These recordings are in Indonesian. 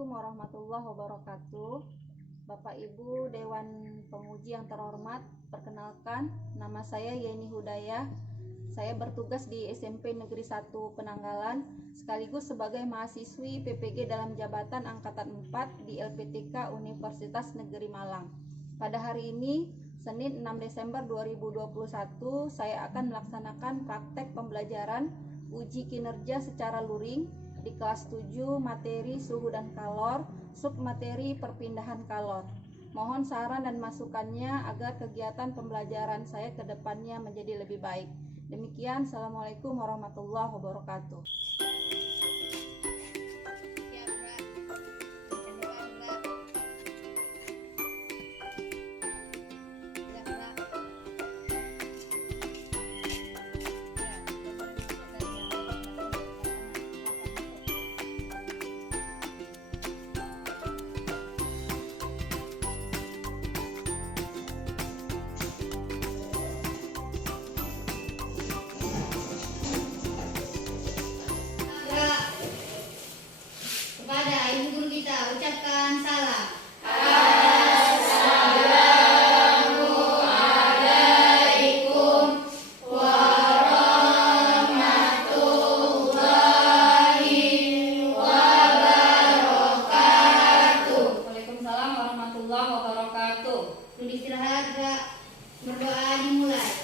Assalamualaikum warahmatullahi wabarakatuh. Bapak Ibu Dewan Penguji yang terhormat, perkenalkan nama saya Yeni Hudayah. Saya bertugas di SMP Negeri 1 Penanggalan sekaligus sebagai mahasiswi PPG dalam jabatan angkatan 4 di LPTK Universitas Negeri Malang. Pada hari ini, Senin 6 Desember 2021, saya akan melaksanakan praktek pembelajaran uji kinerja secara luring di kelas 7 materi suhu dan kalor, submateri perpindahan kalor. Mohon saran dan masukannya agar kegiatan pembelajaran saya ke depannya menjadi lebih baik. Demikian, Assalamualaikum warahmatullahi wabarakatuh. Kepada ibu guru kita ucapkan salam. Assalamualaikum warahmatullahi wabarakatuh. Waalaikumsalam warahmatullahi wabarakatuh. Sudah istirahat, Kak. Berdoa dimulai.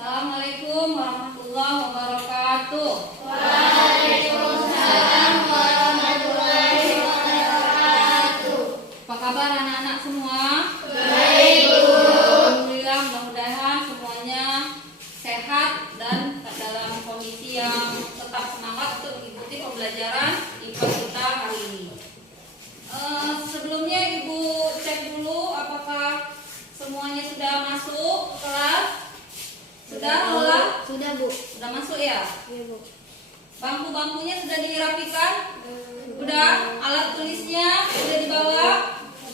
Assalamualaikum warahmatullahi wabarakatuh. Waalaikumsalam warahmatullahi wabarakatuh. Apa kabar anak-anak semua? Baik, Bu. Alhamdulillah, mudah-mudahan semuanya sehat dan dalam kondisi yang tetap semangat untuk mengikuti pembelajaran IPA kita hari ini. Sebelumnya Ibu cek dulu apakah semuanya sudah masuk ke kelas? Sudah, Lola? Sudah, Bu. Sudah masuk ya? Iya, Bu. Bangku-bangkunya sudah dirapikan? Sudah? Alat tulisnya sudah dibawa?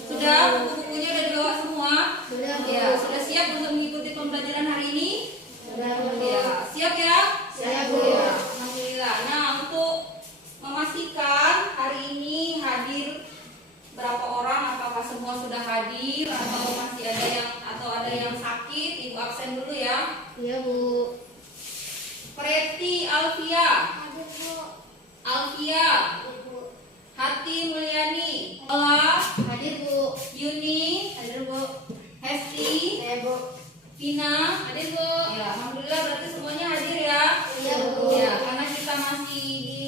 Sudah? Buku-bukunya sudah dibawa semua? Sudah, Bu. Ya, sudah siap untuk mengikuti pembelajaran hari ini? Sudah, Bu. Ya, siap ya? Siap, Bu. Ya, alhamdulillah. Nah, untuk memastikan hari ini hadir berapa orang, apakah semua sudah hadir atau masih ada yang sakit, Ibu absen dulu ya. Iya, Bu. Preti Alfia, Hadir, Bu. Alfia, Hadir, Bu. Hati Mulyani, Ola, Hadir, Bu. Yuni, Hadir, Bu. Hesti, Iya, Bu. Vina. Hadir, Bu. Ya, alhamdulillah berarti semuanya hadir ya. Iya, Bu. Ya, karena kita masih di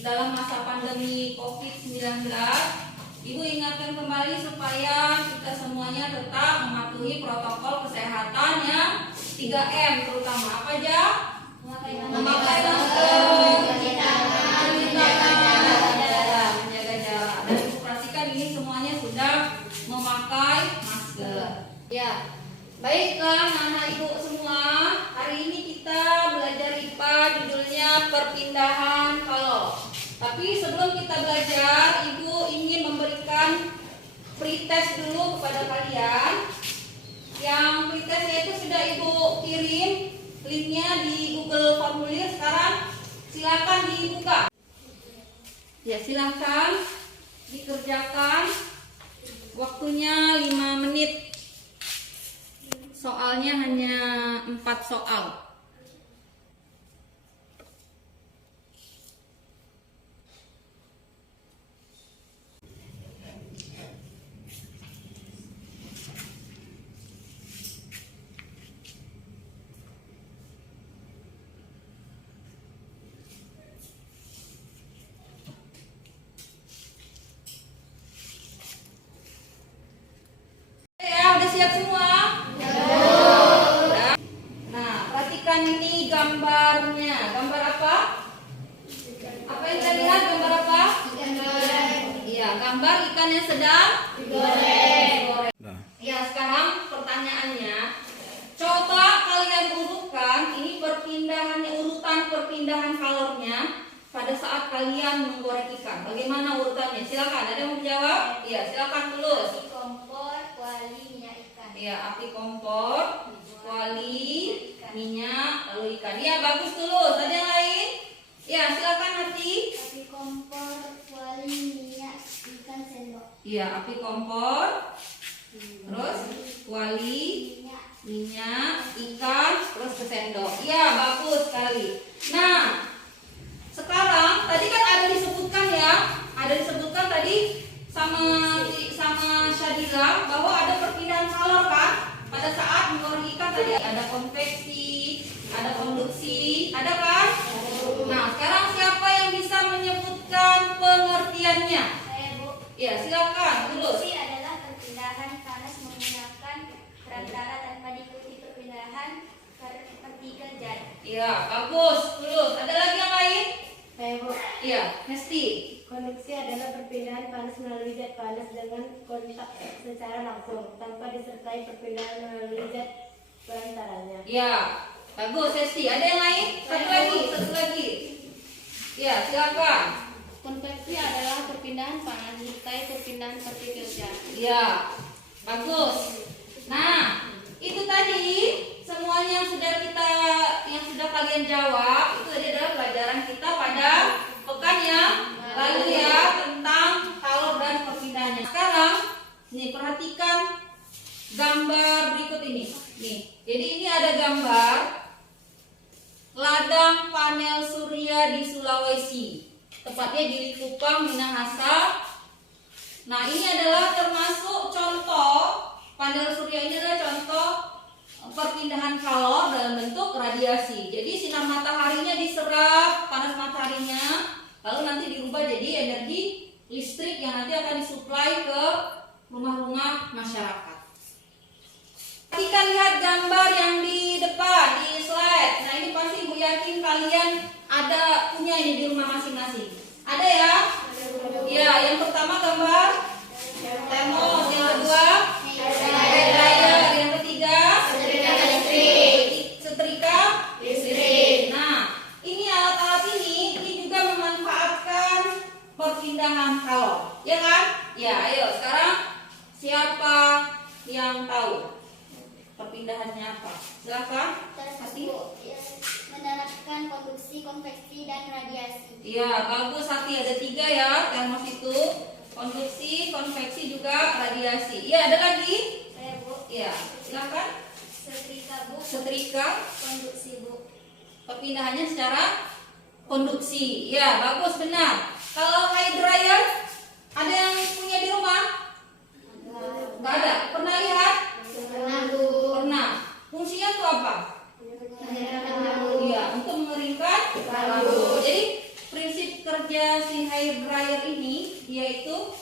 dalam masa pandemi COVID-19, Ibu ingatkan kembali supaya kita semuanya tetap mematuhi protokol kesehatan yang 3M, terutama apa aja? Memakai masker, mencuci tangan, menjaga jarak. Dan Ibu perhatikan ini semuanya sudah memakai masker. Ya, baiklah anak-anak Ibu semua, hari ini kita belajar IPA judulnya perpindahan kalor. Tapi sebelum kita belajar, Ibu ingin memberikan pretest dulu kepada kalian. Yang pretestnya itu sudah Ibu kirim linknya di Google Formulir. Sekarang silakan dibuka. Ya, silakan dikerjakan. Waktunya 5 menit. Soalnya hanya 4 soal. Ya, udah siap semua? Udah. Nah, perhatikan ini gambarnya. Gambar apa? Apa yang kita lihat? Gambar apa? Ikan goreng. Iya, gambar ikan yang sedang Digoreng. Ya, sekarang pertanyaannya, kegiatan menggoreng ikan. Bagaimana urutannya? Silakan. Ada yang mau menjawab? Iya, silakan tulis. Api kompor, kuali, minyak ikan. Iya, api kompor, kuali, minyak, lalu ikan. Iya, bagus tulis. Ada yang lain? Ya, silakan Hati. Api kompor, kuali, minyak ikan, sendok. Iya, api kompor, terus kuali, minyak, ikan, terus ke sendok. Iya, bagus sekali. Nah, sekarang tadi kan ada disebutkan ya, tadi sama Syadila bahwa ada perpindahan kalor kan pada saat menggoreng ikan. Tadi ada konveksi, ada konduksi, ada kan? Nah, sekarang siapa yang bisa menyebutkan pengertiannya? Saya, Bu. Ya, silakan. Terus. Konduksi adalah perpindahan panas menggunakan perantara tanpa diikuti perpindahan partikel zat. Iya, bagus. Terus, ada lagi yang lain? Saya, Bu. Iya, Hesti. Konduksi adalah perpindahan panas melalui zat panas dengan kontak secara langsung tanpa disertai perpindahan melalui zat perantaranya. Iya, bagus Hesti. Ada yang lain? Satu lagi. Iya, silakan. Konveksi adalah perpindahan panas disertai perpindahan partikel zat. Iya, bagus. Nah, itu tadi semuanya yang sudah kalian jawab itu tadi adalah pelajaran kita pada pekan yang lalu ya tentang kalor dan perpindahannya. Sekarang nih perhatikan gambar berikut ini. Nih, jadi ini ada gambar ladang panel surya di Sulawesi, tepatnya di Likupang, Minahasa. Nah, ini adalah termasuk contoh panel surya, ini adalah contoh perpindahan kalor dalam bentuk radiasi. Jadi sinar mataharinya diserap, panas mataharinya, lalu nanti dirubah jadi energi listrik yang nanti akan disuplai ke rumah-rumah masyarakat. Kita lihat gambar yang di depan di slide. Nah, ini pasti Bu yakin kalian ada punya ini di rumah masing-masing. Ada ya? Ya, yang pertama gambar termos, yang kedua hair dryer, yang ketiga setrika listrik. Nah, ini alat-alat ini juga memanfaatkan perpindahan kalor, ya kan? Ya, ayo sekarang siapa yang tahu perpindahannya apa? Silakan. Menerapkan konduksi, konveksi, dan radiasi. Iya, bagus Hati. Ada 3 ya termos itu. Konduksi, konveksi, juga radiasi. Iya, ada lagi? Saya, Bu. Iya, silakan. Setrika, Bu. Setrika, Konduksi, Bu. perpindahannya secara konduksi. Ya, bagus, benar. Kalau hair dryer, ada yang punya di rumah? Nggak ada. Pernah lihat? Pernah, Bu. Pernah. Fungsinya itu apa? Iya, untuk mengeringkan rambut. Jadi prinsip kerja si hair dryer ini yaitu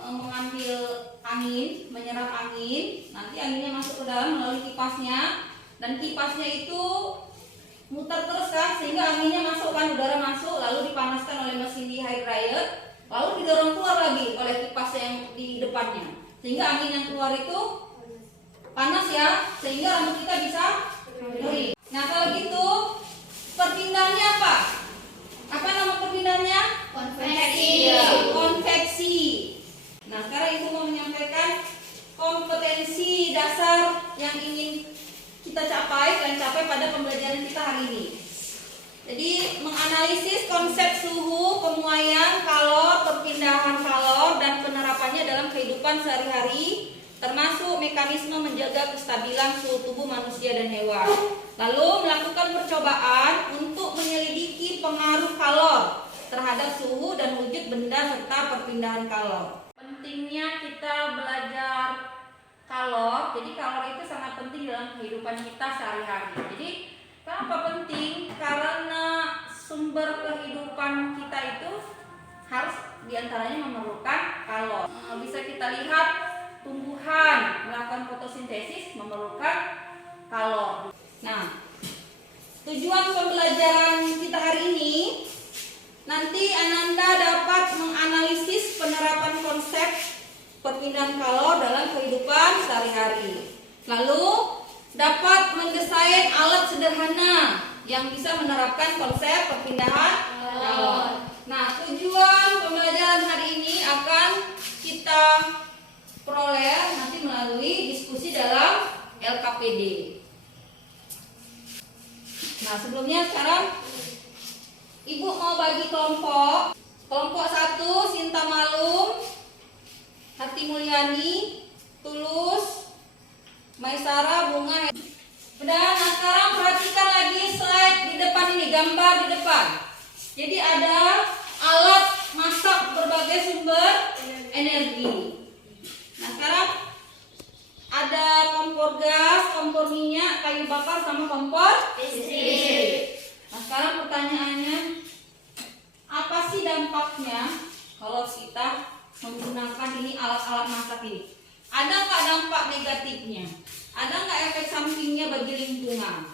mengambil angin, menyerap angin, nanti anginnya masuk ke dalam melalui kipasnya, dan kipasnya itu muter terus kan, sehingga anginnya masuk kan, udara masuk, lalu dipanaskan oleh mesin di hair dryer, lalu didorong keluar lagi oleh kipas yang di depannya, sehingga angin yang keluar itu panas ya, sehingga rambut kita bisa kering. Nah, kalau gitu perpindahannya apa? Apa nama perpindahannya? Konveksi. Iya, konveksi. Nah, sekarang Ibu mau menyampaikan kompetensi dasar yang ingin kita capai pada pembelajaran kita hari ini. Jadi, menganalisis konsep suhu, pemuaian kalor, perpindahan kalor, dan penerapannya dalam kehidupan sehari-hari, termasuk mekanisme menjaga kestabilan suhu tubuh manusia dan hewan. Lalu melakukan percobaan untuk menyelidiki pengaruh kalor terhadap suhu dan wujud benda serta perpindahan kalor. Pentingnya kita belajar kalor. Jadi kalor itu sangat penting dalam kehidupan kita sehari-hari. Jadi kenapa penting? Karena sumber kehidupan kita itu harus diantaranya memerlukan kalor. Bisa kita lihat tumbuhan melakukan fotosintesis memerlukan kalor. Nah, tujuan pembelajaran kita hari ini nanti Ananda dapat menganalisis penerapan konsep perpindahan kalor dalam kehidupan sehari-hari. Lalu dapat mendesain alat sederhana yang bisa menerapkan konsep perpindahan kalor. Nah, tujuan pembelajaran hari ini akan kita peroleh nanti melalui diskusi dalam LKPD. Nah, sebelumnya sekarang Ibu mau bagi kelompok. Kelompok 1 Sinta Malum, Hati Mulyani, Tulus, Maisara, Bunga. Udah, nah sekarang perhatikan lagi slide di depan ini, gambar di depan. Jadi ada alat masak berbagai sumber energi. Nah sekarang ada kompor gas, kompor minyak, kayu bakar, sama kompor listrik. Nah sekarang pertanyaannya, apa sih dampaknya kalau kita menggunakan ini alat-alat masak ini? Ada nggak dampak negatifnya? Ada nggak efek sampingnya bagi lingkungan?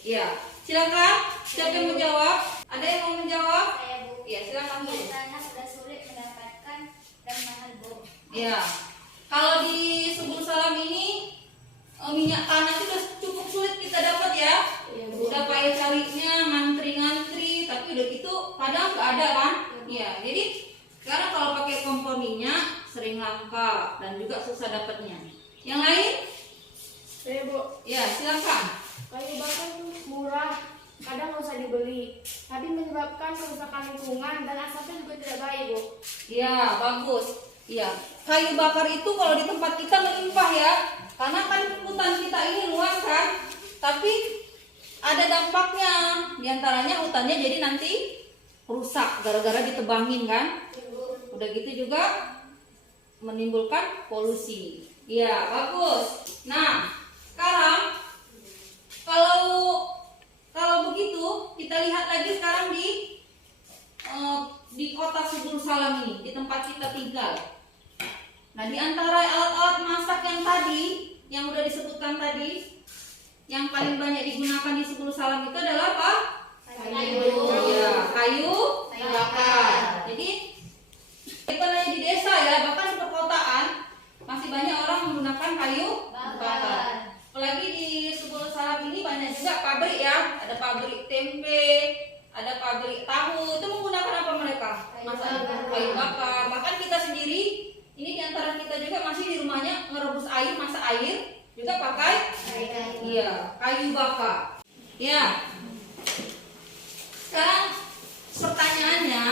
Iya, silakan. Siapa yang menjawab? Ada yang mau menjawab? Saya Bu. Iya, silakan Bu. Tanah sudah sulit mendapatkan dan mahal Bu. Iya. Kalau di Subul Salam ini minyak tanah itu udah cukup sulit kita dapat ya. Udah payah carinya, ngantri-ngantri, tapi udah gitu padahal nggak ada kan? Iya. Jadi sekarang kalau pakai kompor minyak sering langka dan juga susah dapatnya. Yang lain? Saya Bu, Ya, silakan. kayu bakar murah, kadang nggak usah dibeli, tapi menyebabkan kerusakan lingkungan dan asapnya juga tidak baik Bu. Iya, bagus. Iya, kayu bakar itu kalau di tempat kita melimpah ya, karena kan hutan kita ini luas kan, tapi ada dampaknya. Di antaranya hutannya jadi nanti rusak gara-gara ditebangin kan. Udah gitu juga menimbulkan polusi. Iya, bagus. Nah, sekarang kalau begitu kita lihat lagi sekarang di kota Subul Salam ini, di tempat kita tinggal. Nah, di antara alat-alat masak yang tadi, yang udah disebutkan tadi, yang paling banyak digunakan di Subul Salam itu adalah apa? Kayu. Ya, kayu bakar. Jadi bukan hanya di desa ya, bahkan di perkotaan masih banyak orang menggunakan kayu bakar. Apalagi di Subul Salam ini banyak juga pabrik ya, ada pabrik tempe, ada pabrik tahu. Itu menggunakan apa mereka? Masak kayu bakar. Bahkan kita sendiri ini diantara kita juga masih di rumahnya ngerebus air, masak air juga pakai kayu bakar. Ya. Sekarang pertanyaannya,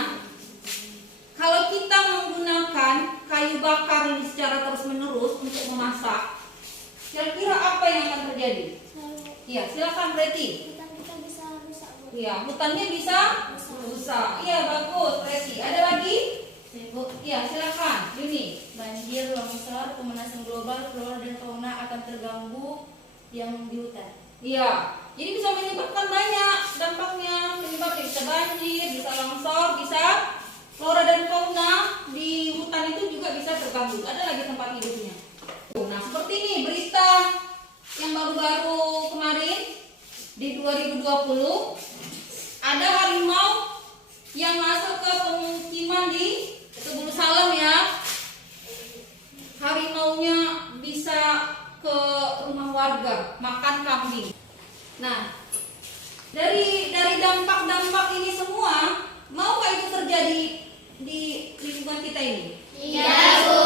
kalau kita menggunakan kayu bakar ini secara terus-menerus untuk memasak, kira-kira apa yang akan terjadi? Iya, silakan Preti. Hutan kita bisa rusak Bu. Iya, hutannya bisa rusak. Iya, bagus Preti. Ada lagi? Ibu, Iya, silakan Yuni. banjir, longsor, pemanasan global, flora dan fauna akan terganggu yang di hutan. Iya, jadi bisa menyebabkan banyak dampaknya. Penyebabnya bisa banjir, bisa longsor, bisa flora dan fauna di hutan itu juga bisa terganggu. Ada lagi tempat hidupnya. Nah, seperti ini berita yang baru-baru kemarin di 2020, ada harimau yang masuk ke pemukiman di Subul Salam ya. Harimaunya bisa ke rumah warga makan kambing. Nah, dari dampak-dampak ini semua, mau nggak itu terjadi di lingkungan kita ini? Iya Bu.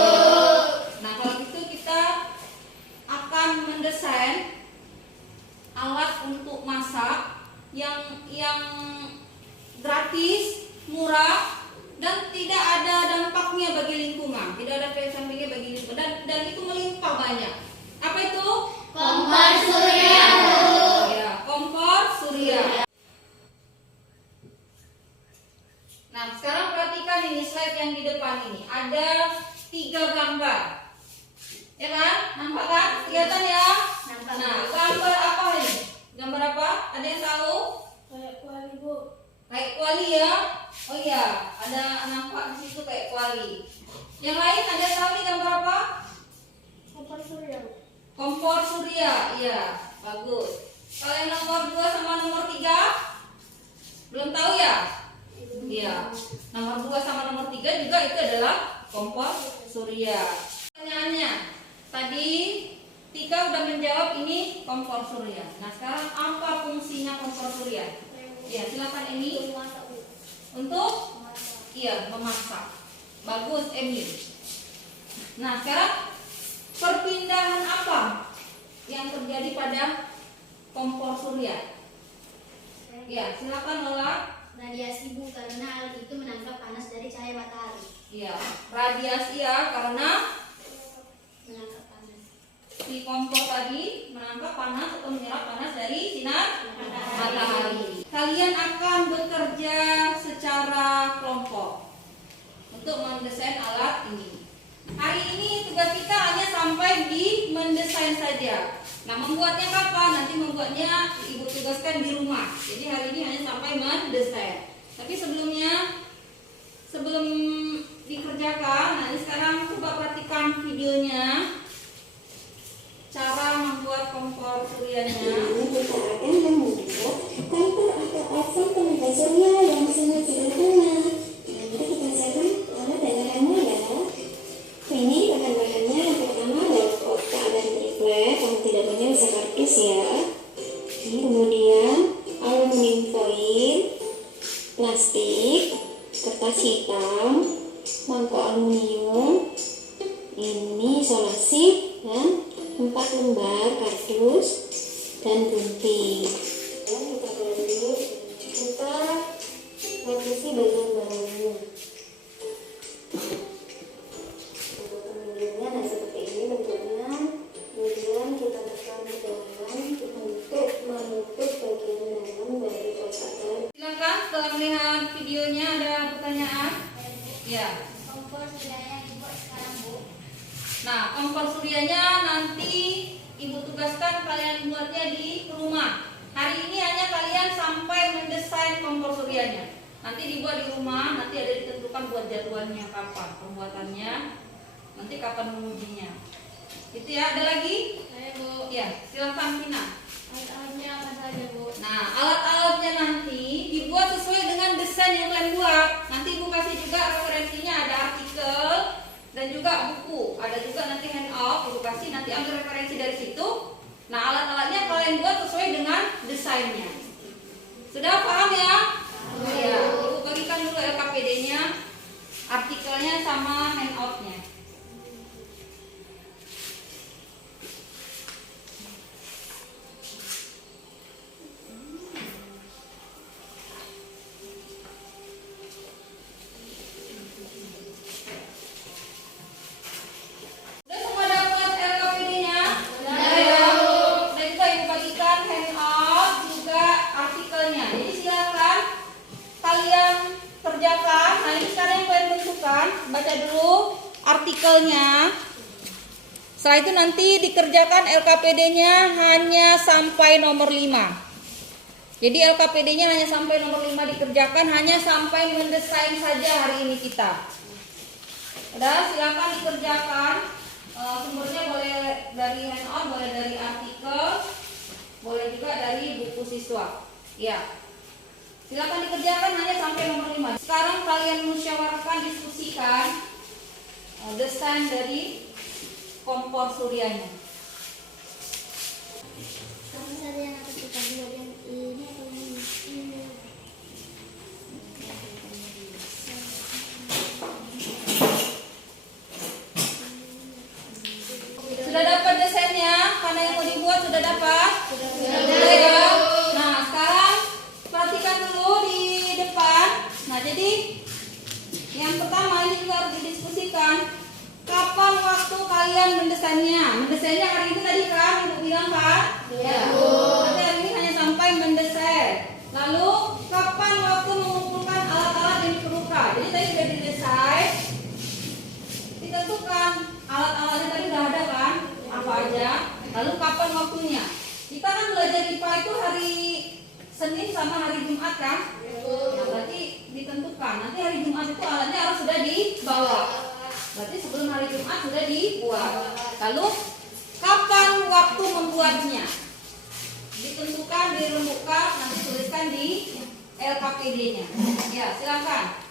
Nah, kalau gitu kita akan mendesain alat untuk masak yang gratis, murah, dan tidak ada dampaknya bagi lingkungan, tidak ada efek sampingnya bagi lingkungan, dan itu melimpah banyak. Apa itu? Kompor surya Bu. Ya, kompor surya. Nah, sekarang perhatikan ini slide yang di depan ini. Ada 3 gambar. Ya kan? Nampak kan? Kelihatan ya? Nampak. Nah, gambar apa ini? Gambar apa? Ada yang tahu? Kayak kuali Bu, Kayak kuali ya? Oh iya, ada nampak di situ kayak kuali. Yang lain ada yang tahu nih gambar apa? kompor surya Bu. Kompor surya, iya, bagus. Kalau yang nomor 2 sama nomor 3 belum tahu ya? Iya. Nomor 2 sama nomor 3 juga itu adalah kompor surya. Pertanyaannya, tadi Tika udah menjawab ini kompor surya. Nah, sekarang apa fungsinya kompor surya? Ya, silakan ini Masak Bu. untuk Iya, memasak. Bagus, Emil. Nah, sekarang perpindahan apa yang terjadi pada kompor surya? Ya, silakan Lola. Radiasi Bu, karena alat itu menangkap panas dari cahaya matahari. Iya, radiasi ya, karena Menangkap panas. si kompor tadi menangkap panas atau menyerap panas dari sinar matahari. Kalian akan bekerja secara kelompok untuk mendesain alat ini. Hari ini tugas kita hanya sampai di mendesain saja. Nah, membuatnya kapan? Nanti membuatnya Ibu tugaskan di rumah. Jadi hari ini hanya sampai mendesain. Tapi sebelum dikerjakan, nah ini sekarang coba perhatikan videonya. Cara membuat kompor suryanya. Kita akan membuat kompor atau oven tenaga surya yang sangat sederhana. Mari kita siapkan alat dan bahannya ya. Ini bahan-bahannya yang pertama adalah kotak dan triplet yang tidak punya bisa kardus ya. Ini kemudian aluminium foil, plastik, kertas hitam, mangkok aluminium, ini isolasi dan 4 lembar kardus dan gunting. Dan kita lapisi bagian bawahnya. Untuk penunjuknya nah seperti ini bentuknya. Kemudian kita tekan ke dalam untuk menutup bagian dalam dari kotak tadi. Silakan setelah melihat videonya ada pertanyaan? Ya. Kompor suryanya dibuat sekarang Bu. Nah, kompor suryanya nanti Ibu tugaskan kalian buatnya di rumah. Hari ini hanya kalian sampai mendesain kompor suryanya. Nanti dibuat di rumah, nanti ada ditentukan buat jadwalnya kapan pembuatannya, nanti kapan mengujinya. Itu ya, ada lagi? Saya Bu. Ya, silakan Tina. Alat-alatnya apa saja Bu? Nah, alat-alatnya nanti dibuat sesuai dengan desain yang kalian buat. Nanti Ibu kasih juga referensinya, ada artikel dan juga buku. Ada juga nanti handout, Ibu kasih nanti ambil referensi dari situ. Nah, alat-alatnya kalian buat sesuai dengan desainnya. Sudah paham ya? Ya, Ibu bagikan dulu LKPD-nya, artikelnya sama handout-nya. Udah semua dapat LKPD-nya? Ya. Dan juga Ibu bagikan handout juga artikelnya. Jadi silakan kalian kerjakan. Nah, ini sekarang yang kalian tentukan, baca dulu artikelnya. Setelah itu nanti dikerjakan LKPD-nya hanya sampai nomor 5. Jadi LKPD-nya hanya sampai nomor 5 dikerjakan, hanya sampai mendesain saja hari ini kita. Udah, silakan dikerjakan. Sumbernya boleh dari handout, boleh dari artikel, boleh juga dari buku siswa. Ya. Silakan dikerjakan hanya sampai nomor 5. Sekarang kalian musyawarahkan, diskusikan desain dari kompor suryanya. Kamu saja yang akan kita buat yang ini atau yang ini? Sudah dapat desainnya? Karena yang mau dibuat sudah dapat? Sudah ya. Nah, sekarang perhatikan dulu di depan. Nah, jadi yang pertama ini juga harus didiskusikan. Kapan waktu kalian mendesainnya? Mendesainnya hari ini tadi kan Ibu bilang kan? Iya. Nanti hari ini hanya sampai mendesain. Lalu kapan waktu mengumpulkan alat-alat yang diperlukan? Jadi tadi sudah didesain, ditentukan alat-alatnya tadi sudah ada kan? Apa aja? Lalu kapan waktunya? Kita kan belajar IPA itu hari Senin sama hari Jumat kan? Nah, berarti ditentukan. Nanti hari Jumat itu alatnya harus sudah dibawa. Berarti sebelum hari Jumat sudah dibuat. Lalu kapan waktu membuatnya? Ditentukan, dirembukan, nanti tuliskan di LKPD-nya. Ya, silakan.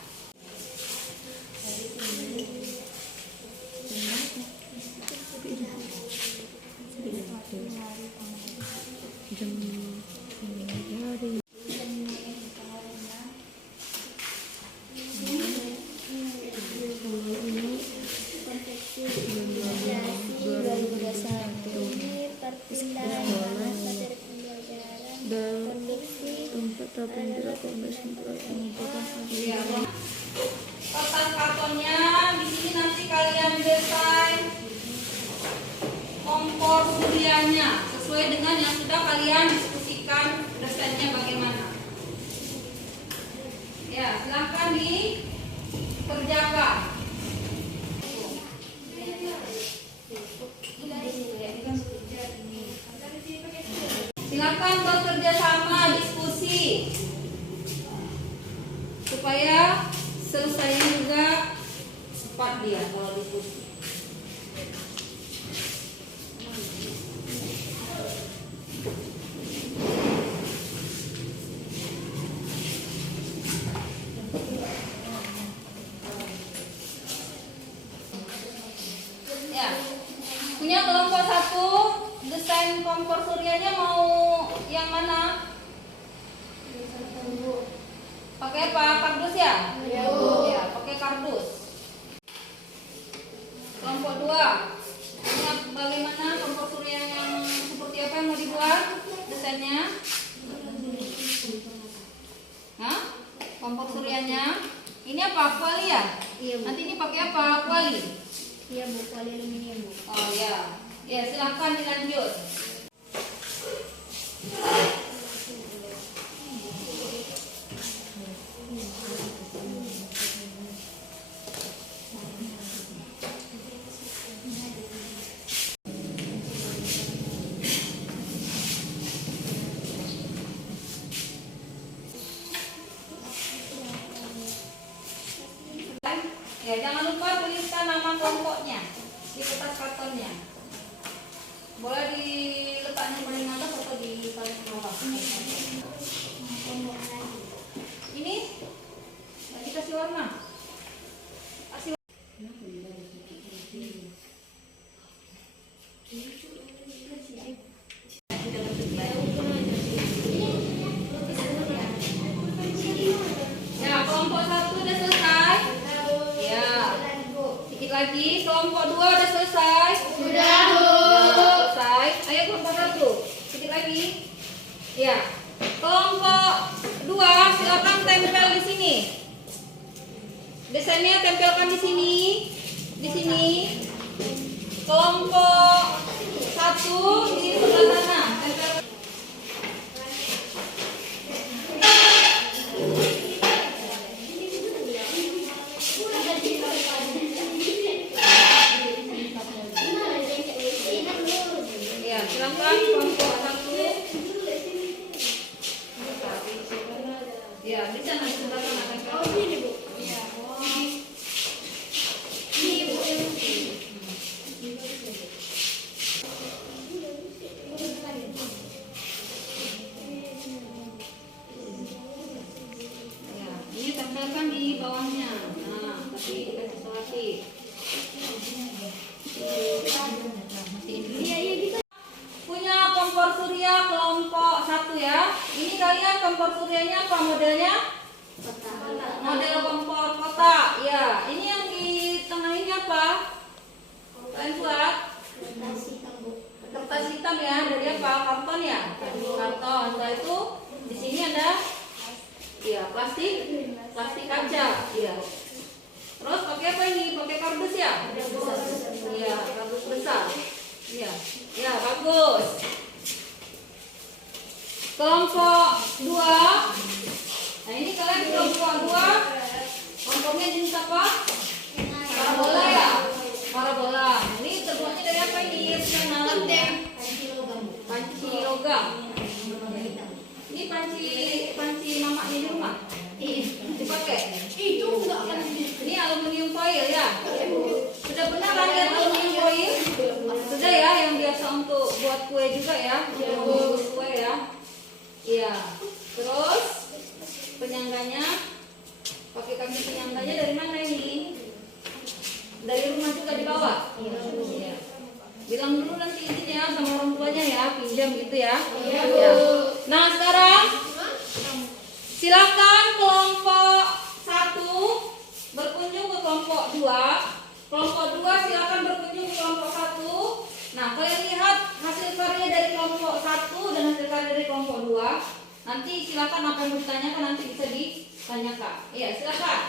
kompor suryanya sesuai dengan yang sudah kalian diskusikan desainnya bagaimana. Ya, silahkan dikerjakan. Silakan bekerja sama, diskusi supaya selesainya juga cepat dia kalau diskusi. Ya, punya kelompok 1 desain kompor suryanya mau yang mana? Pakai apa? Kardus ya? Ya, pakai kardus. Kelompok 2. Ini bagaimana kompor surya yang seperti apa yang mau dibuat desainnya? Hah? Kompor suryanya? Ini apa? Kuali ya? Iya, Bu. Nanti ini pakai apa? Kuali. Iya, Bu, kuali aluminium, Bu. Oh ya. Ya, silahkan dilanjut. Ya, jangan lupa tuliskan nama kelompoknya di kertas kartonnya. Boleh diletaknya paling atas atau di paling bawah. Ini dikasih warna. Kasih ya, kelompok 1 udah selesai. Ya. Sedikit lagi, kelompok 2 udah selesai. Sudah selesai. Ayo kelompok 1. Sedikit lagi. Ya. Kelompok 2 silakan tempel di sini. Desainnya tempelkan di sini. Di sini. Kelompok 1 di sebelah sana. Tempel. Ya, silakan kelompok 1. Ya, di sana sebelah sana tempel. Ya, ini tempelkan di bawahnya. Nah, tapi dikasih selapis. Punya kompor surya kelompok 1 ya. Ini kalian kompor suryanya apa modelnya? Model kompor kotak. Ya, ini yang di tengah ini apa? Kalian buat? Kertas hitam ya. Dari apa? Karton ya? Karton. Setelah itu di sini ada ya plastik kaca. Ya. Terus pakai apa ini? Pakai kardus ya? Iya, kardus besar. Iya. Ya, bagus. Kelompok 2. Nah, ini kalian kelompok 2. Kompornya jenis apa? Parabola ya? Parabola. Ini terbuatnya dari apa ini? Alatnya? Panci logam. Ini panci mamanya di rumah. Dipakai? Ini aluminium foil ya? Sudah pernah kan lihat aluminium foil? Sudah ya, yang biasa untuk buat kue juga ya? Yang bungkus kue ya? Iya. Terus penyangganya, pakai kaki penyangganya dari mana ini? Dari rumah juga dibawa? Iya. Bilang dulu nanti izin ya sama orang tuanya ya, pinjam gitu ya. Ya. Nah sekarang silakan kelompok 1 berkunjung ke kelompok 2. Kelompok 2 silakan berkunjung ke kelompok 1. Nah kalian lihat hasil karya dari kelompok 1 dan hasil karya dari kelompok 2. Nanti silakan apa yang ditanyakan nanti bisa ditanyakan. Iya silakan.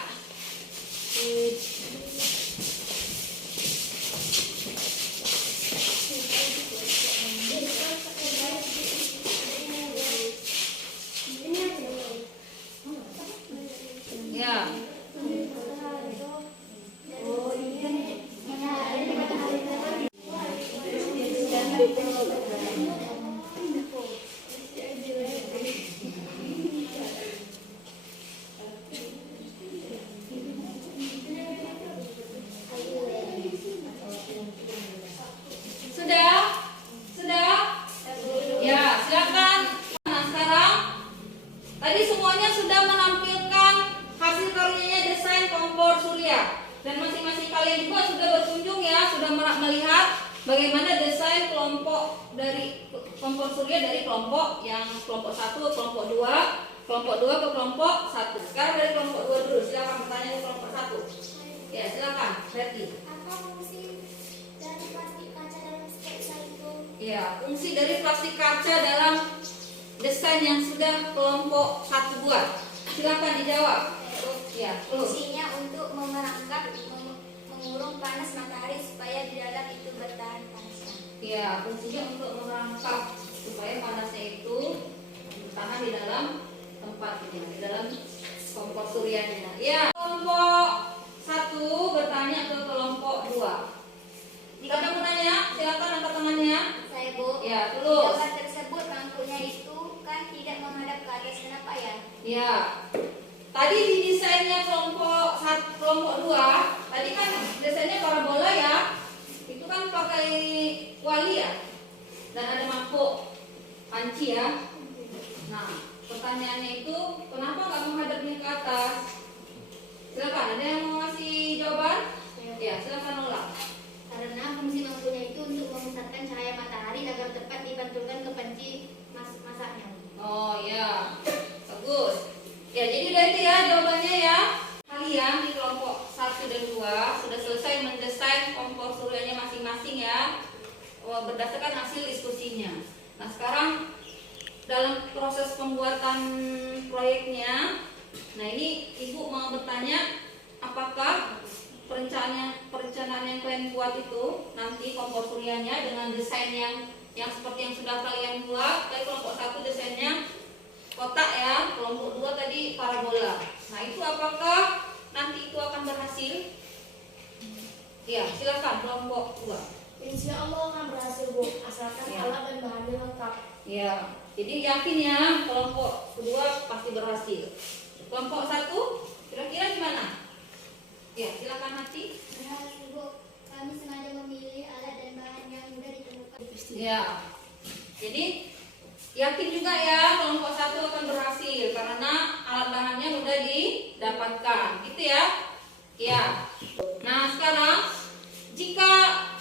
Sudah? Sudah? Ya, silakan. Nah, sekarang tadi semuanya sudah menampilkan hasil karyanya desain kompor surya. Dan masing-masing kalian juga sudah berkunjung ya, sudah melihat bagaimana desain kelompok dari kompor surya dari kelompok yang kelompok 1 ke kelompok 2, kelompok 2 ke kelompok 1. Sekarang dari kelompok 2 dulu, silakan bertanya di kelompok 1. Ya, silakan, Betty. Apa fungsi dari plastik kaca dalam sketsa itu? Ya, fungsi dari plastik kaca dalam desain yang sudah kelompok 1 buat. Silakan dijawab. Ya, Fungsinya untuk memerangkap, mengurung panas matahari supaya di dalam itu bertahan panasnya. ya, fungsinya untuk merangkap supaya panasnya itu bertahan di dalam tempatnya, di dalam kompor suryanya. Ya, kelompok 1 bertanya ke kelompok 2. Jika ada mau nanya, silakan angkat tangannya. Saya Bu. Ya, terus. Gambar tersebut mangkuknya itu kan tidak menghadap ke atas, kenapa ya? Ya, tadi di desainnya kelompok 2, tadi kan desainnya parabola ya, itu kan pakai kuali ya, dan ada mangkuk panci ya. Nah, pertanyaannya itu kenapa nggak menghadapnya ke atas? Silakan, ada yang mau ngasih jawaban? Ya, silakan ulang. Karena fungsi mangkuknya itu untuk memusatkan cahaya matahari agar tepat dipantulkan ke panci masaknya. Oh ya, bagus. Ya, jadi udah itu ya jawabannya ya. Kalian di kelompok 1 dan 2 sudah selesai mendesain kompor suryanya masing-masing ya, berdasarkan hasil diskusinya. Nah, sekarang dalam proses pembuatan proyeknya, nah ini Ibu mau bertanya, apakah perencanaan yang kalian buat itu nanti kompor suryanya dengan desain yang seperti yang sudah kalian buat. Tadi kelompok 1 desainnya kotak ya, kelompok 2 tadi parabola. Nah, itu apakah nanti itu akan berhasil? Ya, silakan kelompok 2. Insya Allah akan berhasil Bu, asalkan Ya. alat dan bahannya lengkap. Ya, jadi yakin ya kelompok 2 pasti berhasil. Kelompok 1 kira-kira gimana? Ya, silakan Hati. Berhasil Bu, kami sengaja memilih alat dan bahan yang mudah ditemukan. Ya, jadi yakin juga ya kelompok 1 akan berhasil karena alat bahannya mudah didapatkan, gitu ya. Ya. Nah, sekarang jika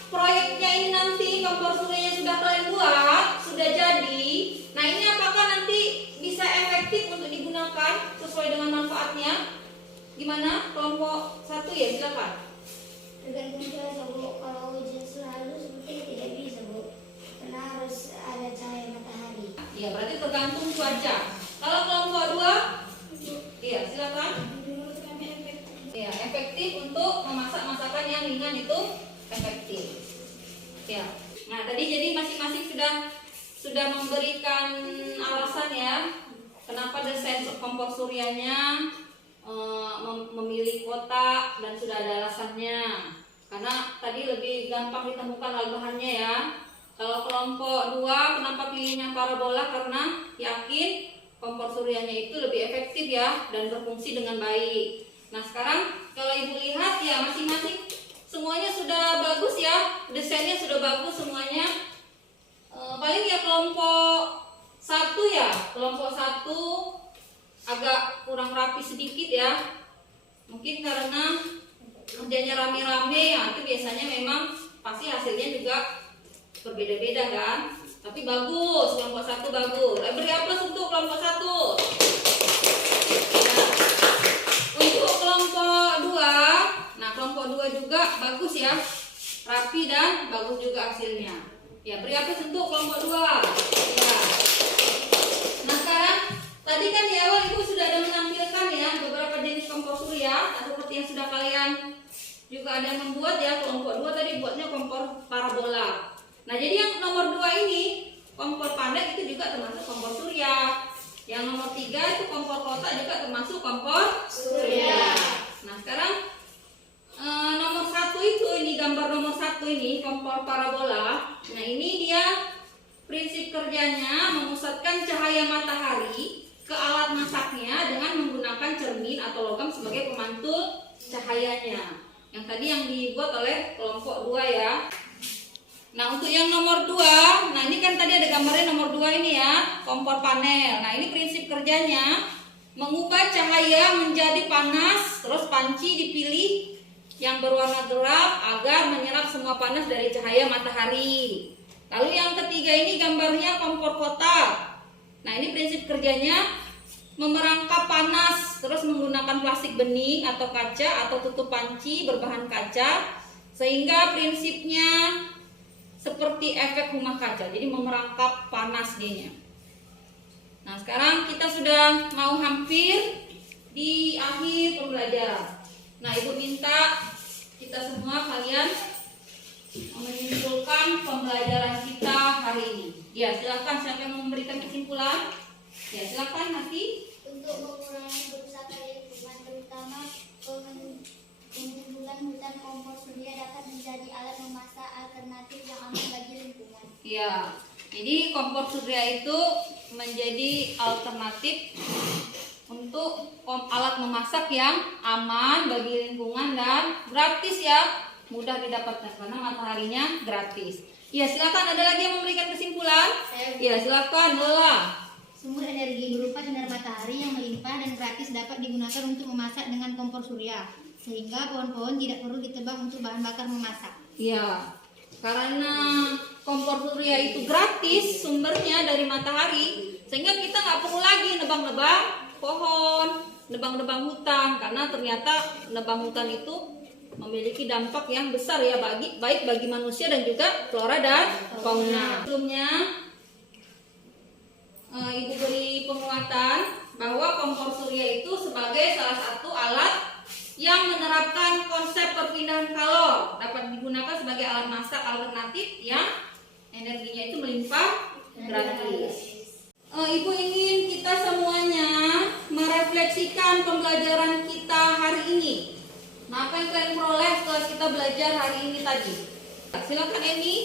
proyeknya ini nanti kompor suryanya sudah kalian buat, sudah jadi, nah ini apakah nanti bisa efektif untuk digunakan sesuai dengan manfaatnya? Gimana kelompok 1 ya, silakan. Tergantung cuaca Bu, kalau hujan selalu seperti tidak bisa Bu, karena harus ada cahaya matahari. Ya, berarti tergantung cuaca. Kalau kelompok 2, iya silakan. Ya, efektif untuk memasak masakan yang ringan itu efektif. Ya. Nah, tadi jadi masing-masing sudah memberikan alasan ya kenapa desain kompor suryanya memilih kotak, dan sudah ada alasannya. Karena tadi lebih gampang ditemukan alat bahannya ya. Kalau kelompok 2 kenapa pilihnya parabola? Karena yakin kompor suryanya itu lebih efektif ya dan berfungsi dengan baik. Nah, sekarang kalau Ibu lihat ya masing-masing semuanya sudah bagus ya, desainnya sudah bagus semuanya. Paling ya kelompok 1 ya, kelompok 1 agak kurang rapi sedikit ya. Mungkin karena kerjanya rame-rame ya, itu biasanya memang pasti hasilnya juga berbeda-beda kan. Tapi bagus, kelompok 1 bagus. Beri aplaus untuk kelompok 1. Nah, untuk kelompok 2, nah kelompok 2 juga bagus ya, rapi dan bagus juga hasilnya. Ya, beri aplaus untuk kelompok 2. Ya. Nah, sekarang tadi kan di awal Ibu sudah ada menampilkan ya beberapa jenis kompor surya, seperti yang sudah kalian juga ada yang membuat ya. Kelompok 2 tadi buatnya kompor parabola. Nah, jadi yang nomor 2 ini kompor padat itu juga termasuk kompor surya. Yang nomor 3 itu kompor kotak juga termasuk kompor surya. Nah, sekarang nomor 1 itu, ini gambar nomor 1 ini kompor parabola. Nah, ini dia kerjanya memusatkan cahaya matahari ke alat masaknya dengan menggunakan cermin atau logam sebagai pemantul cahayanya. Yang tadi yang dibuat oleh kelompok 2 ya. Nah, untuk yang nomor 2, nah ini kan tadi ada gambarnya nomor 2 ini ya, kompor panel. Nah, ini prinsip kerjanya mengubah cahaya menjadi panas, terus panci dipilih yang berwarna gelap agar menyerap semua panas dari cahaya matahari. Lalu yang ketiga ini gambarnya kompor kotak. Nah, ini prinsip kerjanya memerangkap panas terus menggunakan plastik bening atau kaca atau tutup panci berbahan kaca sehingga prinsipnya seperti efek rumah kaca. Jadi memerangkap panas dianya. Nah, sekarang kita sudah mau hampir di akhir pembelajaran. Nah, Ibu minta kita semua kalian menyimpulkan pembelajaran kita hari ini. Ya, silakan siapa yang mau memberikan kesimpulan? Ya, silakan Hati. Untuk mengurangi kerusakan lingkungan terutama pengumpulan hutan kompor surya dapat menjadi alat memasak alternatif yang aman bagi lingkungan. Ya, jadi kompor surya itu menjadi alternatif untuk alat memasak yang aman bagi lingkungan dan gratis ya, mudah didapatkan karena mataharinya gratis. Ya, silakan ada lagi yang memberikan kesimpulan? Ya, silakan Lola. Sumber energi berupa sinar matahari yang melimpah dan gratis dapat digunakan untuk memasak dengan kompor surya, sehingga pohon-pohon tidak perlu ditebang untuk bahan bakar memasak. Ya, karena kompor surya itu gratis sumbernya dari matahari, sehingga kita nggak perlu lagi nebang-nebang pohon, nebang-nebang hutan, karena ternyata nebang hutan itu memiliki dampak yang besar ya baik bagi manusia dan juga flora dan fauna. Sebelumnya Ibu beri penguatan bahwa kompor surya itu sebagai salah satu alat yang menerapkan konsep perpindahan kalor, dapat digunakan sebagai alat masak alternatif yang energinya itu melimpah gratis. Ibu ingin kita semuanya merefleksikan pembelajaran kita hari ini. Nah, apa yang kalian peroleh setelah kita belajar hari ini tadi? Silakan Emi.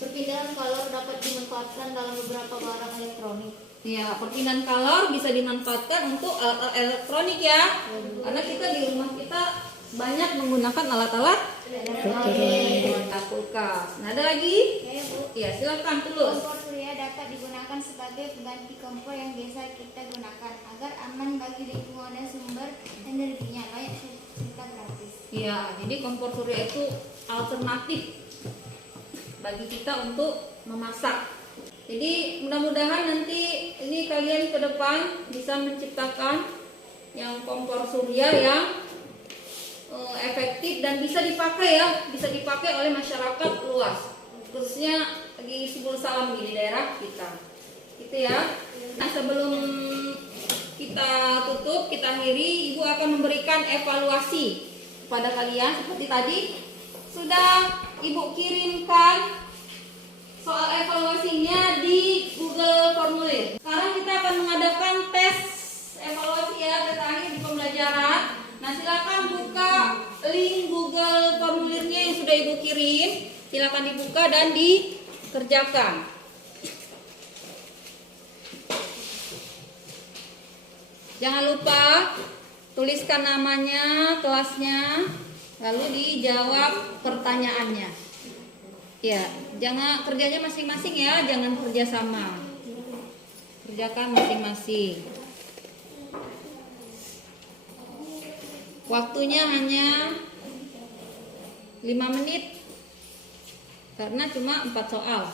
Perpindahan kalor dapat dimanfaatkan dalam beberapa barang elektronik. Ya, perpindahan kalor bisa dimanfaatkan untuk alat-alat elektronik ya. Karena kita di rumah kita banyak menggunakan alat-alat elektronik, kulkas. Nah, ada lagi? Ya, Bu. Ya, silakan Tulus. Kompor surya dapat digunakan sebagai pengganti kompor yang biasa kita gunakan agar aman bagi lingkungan dan sumber energinya layak serta gratis. Ya, jadi kompor surya itu alternatif bagi kita untuk memasak. Jadi mudah-mudahan nanti ini kalian ke depan bisa menciptakan yang kompor surya yang efektif dan bisa dipakai ya, bisa dipakai oleh masyarakat luas, khususnya di Subul Salam di daerah kita. Gitu ya. Nah, sebelum kita tutup, kita akhiri, Ibu akan memberikan evaluasi kepada kalian seperti tadi sudah Ibu kirimkan soal evaluasinya di Google Formulir. Sekarang kita akan mengadakan tes evaluasi ya, tes akhir di pembelajaran. Nah, silakan buka link Google Formulirnya yang sudah Ibu kirim. Silakan dibuka dan dikerjakan. Jangan lupa tuliskan namanya, kelasnya, lalu dijawab pertanyaannya. Ya, jangan kerjanya masing-masing ya, jangan kerja sama. Kerjakan masing-masing. Waktunya hanya 5 menit karena cuma 4 soal.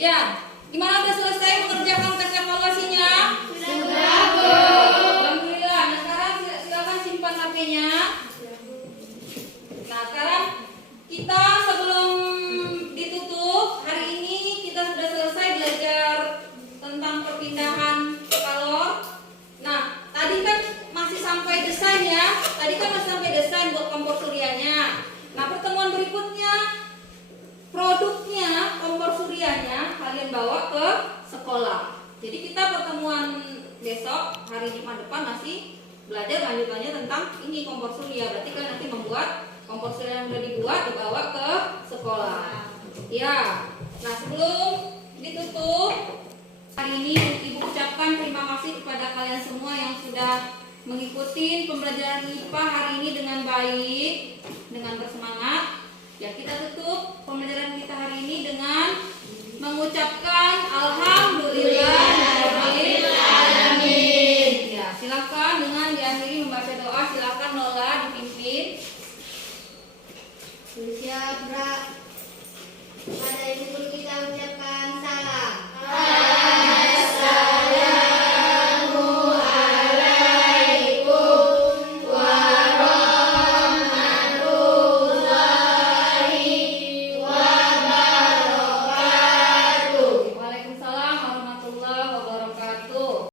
Ya, gimana udah selesai mengerjakan tes evaluasinya? Sudah, Bu. Alhamdulillah. Nah, sekarang silakan simpan HP-nya. Nah, sekarang kita sebelum ditutup, hari ini kita sudah selesai belajar tentang perpindahan kalor. Nah, tadi kan hari Jumat depan masih belajar lanjutannya tentang ini kompor surya. Berarti kan nanti membuat kompor surya yang sudah dibuat dibawa ke sekolah. Ya. Nah, sebelum ditutup, hari ini Ibu ucapkan terima kasih kepada kalian semua yang sudah mengikuti pembelajaran IPA hari ini dengan baik, dengan bersemangat. Ya, kita tutup pembelajaran kita hari ini dengan mengucapkan alhamdulillahirabbil alamin. Ya, silakan dengan diakhiri membaca doa. Silakan Lola dipimpin. Siap, Bra. Pada ibu guru kita ucapkan